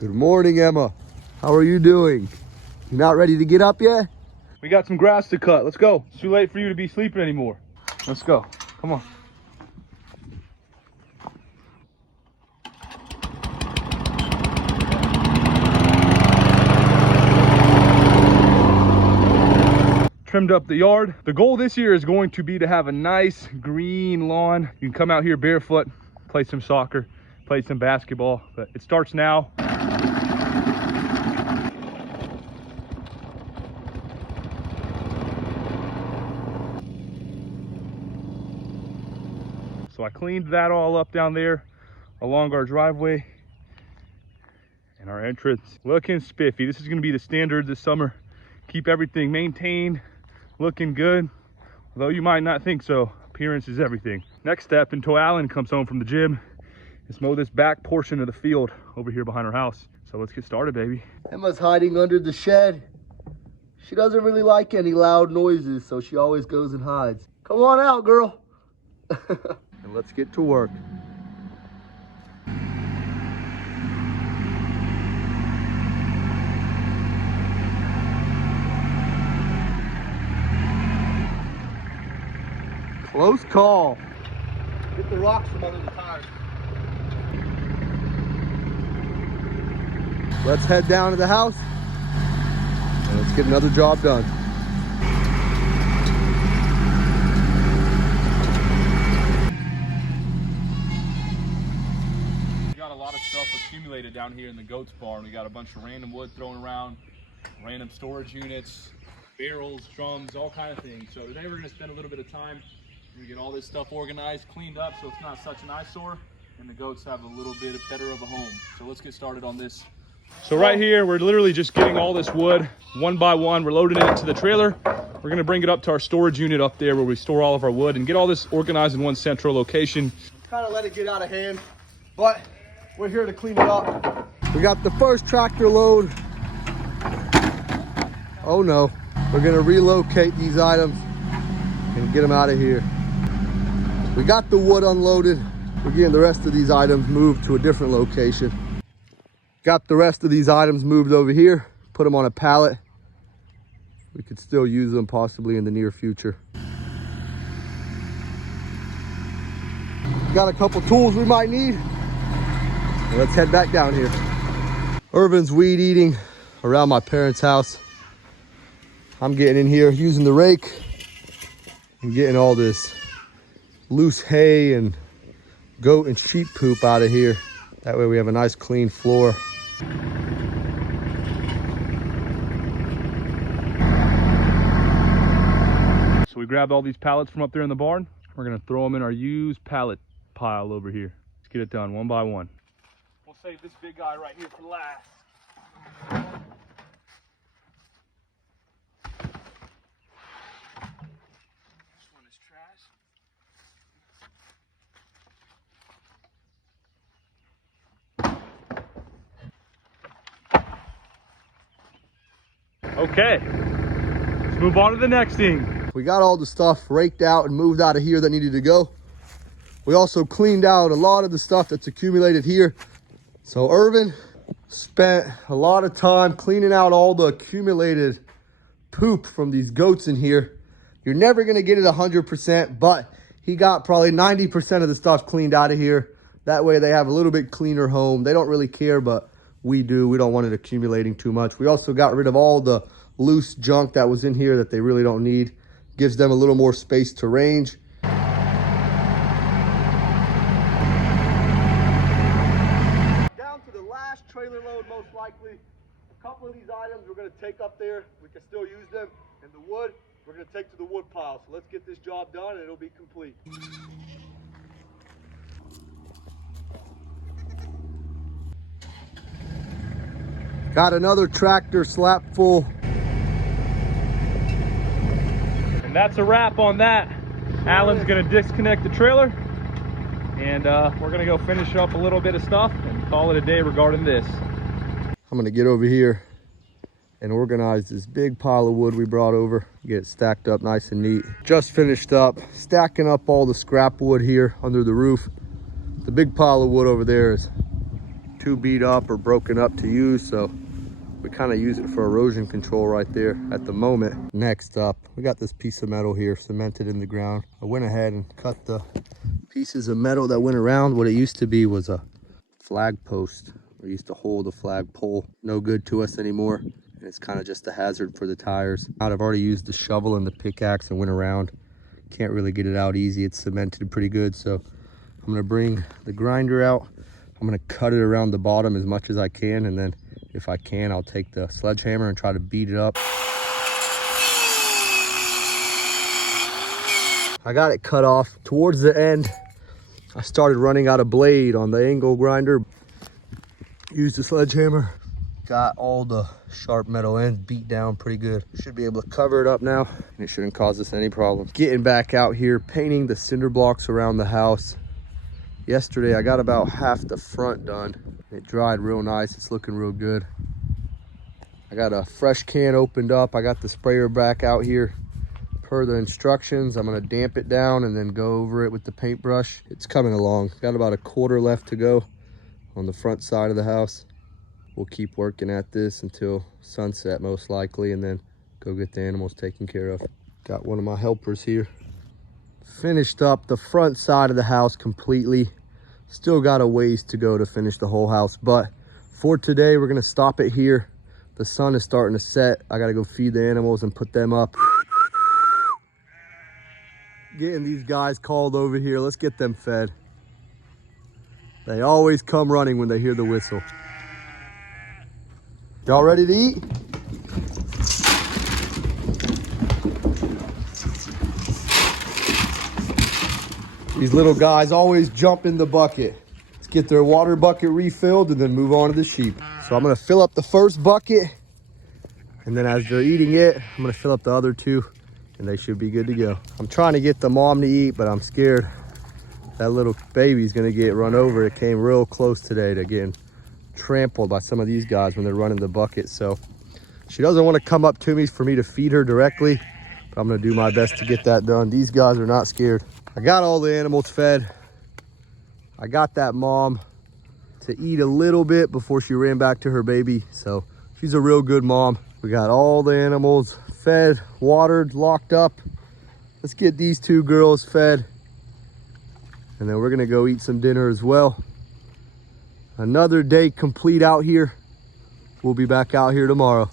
Good morning, Emma. How are you doing? You not ready to get up yet? We got some grass to cut. Let's go. It's too late for you to be sleeping anymore. Let's go. Come on. Trimmed up the yard. The goal this year is going to be to have a nice green lawn. You can come out here barefoot, play some soccer, play some basketball, but it starts now. So I cleaned that all up down there along our driveway and our entrance. Looking spiffy. This is going to be the standard this summer. Keep everything maintained, looking good. Although you might not think so, appearance is everything. Next step until Alan comes home from the gym is mow this back portion of the field over here behind our house. So let's get started, baby. Emma's hiding under the shed. She doesn't really like any loud noises, so she always goes and hides. Come on out, girl. And let's get to work. Close call. Get the rocks from under the tires. Let's head down to the house and let's get another job done. We got a lot of stuff accumulated down here in the goats barn. We got a bunch of random wood thrown around, random storage units, barrels, drums, all kind of things. So today we're gonna spend a little bit of time to get all this stuff organized, cleaned up so it's not such an eyesore and the goats have a little bit better of a home. So let's get started on this. So right here, we're literally just getting all this wood one by one. We're loading it into the trailer. We're gonna bring it up to our storage unit up there where we store all of our wood and get all this organized in one central location. Kind of let it get out of hand, but we're here to clean it up. We got the first tractor load. Oh no, we're gonna relocate these items and get them out of here. We got the wood unloaded. We're getting the rest of these items moved to a different location. Got the rest of these items moved over here, put them on a pallet. We could still use them possibly in the near future. Got a couple tools we might need. Let's head back down here. Irvin's weed eating around my parents' house. I'm getting in here using the rake and getting all this loose hay and goat and sheep poop out of here. That way we have a nice clean floor. So we grabbed all these pallets from up there in the barn. We're gonna throw them in our used pallet pile over here. Let's get it done one by one. We'll save this big guy right here for last. This one is trash. Okay, let's move on to the next thing. We got all the stuff raked out and moved out of here that needed to go. We also cleaned out a lot of the stuff that's accumulated here. So Irvin spent a lot of time cleaning out all the accumulated poop from these goats in here. You're never gonna get it 100%, but he got probably 90% of the stuff cleaned out of here. That way they have a little bit cleaner home. They don't really care, but we do. We don't want it accumulating too much. We also got rid of all the loose junk that was in here that they really don't need. Gives them a little more space to range. Down to the last trailer load, most likely. A couple of these items we're gonna take up there. We can still use them. And the wood, we're gonna take to the wood pile. So let's get this job done and it'll be complete. Got another tractor slap full. And that's a wrap on that. Alan's gonna disconnect the trailer and we're gonna go finish up a little bit of stuff and call it a day regarding this. I'm gonna get over here and organize this big pile of wood we brought over. Get it stacked up nice and neat. Just finished up stacking up all the scrap wood here under the roof. The big pile of wood over there is too beat up or broken up to use, so we kind of use it for erosion control right there at the moment. Next up, we got this piece of metal here cemented in the ground. I went ahead and cut the pieces of metal that went around. What it used to be was a flag post. We used to hold a flag pole. No good to us anymore. And it's kind of just a hazard for the tires. I've already used the shovel and the pickaxe and went around. Can't really get it out easy. It's cemented pretty good. So I'm gonna bring the grinder out. I'm gonna cut it around the bottom as much as I can, and then if I can, I'll take the sledgehammer and try to beat it up. I got it cut off. Towards the end, I started running out of blade on the angle grinder. Used the sledgehammer. Got all the sharp metal ends beat down pretty good. Should be able to cover it up now, and it shouldn't cause us any problems. Getting back out here, painting the cinder blocks around the house. Yesterday, I got about half the front done. It dried real nice. It's looking real good. I got a fresh can opened up. I got the sprayer back out here. Per the instructions, I'm gonna damp it down and then go over it with the paintbrush. It's coming along. Got about a quarter left to go on the front side of the house. We'll keep working at this until sunset most likely, and then go get the animals taken care of. Got one of my helpers here. Finished up the front side of the house completely. Still got a ways to go to finish the whole house, but for today we're gonna stop it here. The sun is starting to set. I gotta go feed the animals and put them up. Getting these guys called over here. Let's get them fed. They always come running when they hear the whistle. Y'all ready to eat? These little guys always jump in the bucket. Let's get their water bucket refilled and then move on to the sheep. So I'm gonna fill up the first bucket, and then as they're eating it, I'm gonna fill up the other two, and they should be good to go. I'm trying to get the mom to eat, but I'm scared that little baby's gonna get run over. It came real close today to getting trampled by some of these guys when they're running the bucket. So she doesn't want to come up to me for me to feed her directly, but I'm gonna do my best to get that done. These guys are not scared. I got all the animals fed. I got that mom to eat a little bit before she ran back to her baby. So she's a real good mom. We got all the animals fed, watered, locked up. Let's get these two girls fed, and then we're gonna go eat some dinner as well. Another day complete out here. We'll be back out here tomorrow.